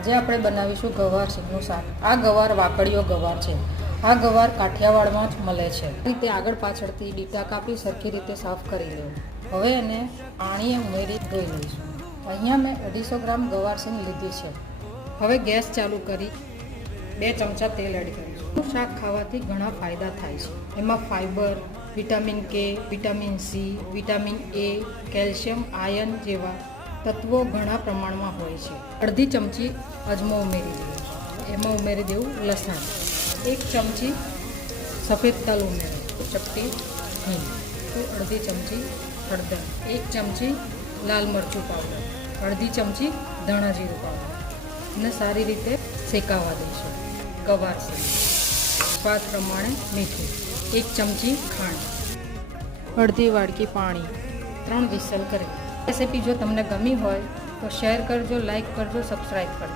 આજે આપણે બનાવીશું ગવાર સિંગનું શાક. આ ગવાર વાકડીયો ગવાર છે. આ ગવાર કાઠિયાવાડમાં જ મળે છે. રીતે આગળ પાછળથી ડીટા કાપી સરખી રીતે સાફ કરી લેવું. હવે એને પાણીએ ઉમેરી ધોઈ લઈશું. અહીંયા મેં અઢીસો ગ્રામ ગવાર સિંગ લીધી છે. હવે ગેસ ચાલુ કરી બે ચમચા તેલ એડ કરીશું. શાક ખાવાથી ઘણા ફાયદા થાય છે. એમાં fibre vitamin K, vitamin C, vitamin A, calcium, iron જેવા તત્વો ઘણા પ્રમાણમાં હોય છે. અડધી ચમચી અજમો ઉમેરી દેવું એમાં ઉમેરી દેવું લસણ. એક ચમચી સફેદ તલ ઉમેરો ચપટી હિંગ. તો અડધી ચમચી હળદર. એક ચમચી લાલ મરચું પાવડર. અડધી ચમચી ધાણા જીરું પાવડર. અને સારી રીતે શેકાવા દઈશું ગવાર સ્વાદ પ્રમાણે મીઠું. એક ચમચી ખાંડ. અડધી વાડકી પાણી. ત્રણ વિસલ કરી. રેસીપી જો તમને ગમી હોય તો શેર કરજો લાઇક કરજો સબસ્ક્રાઈબ કરજો.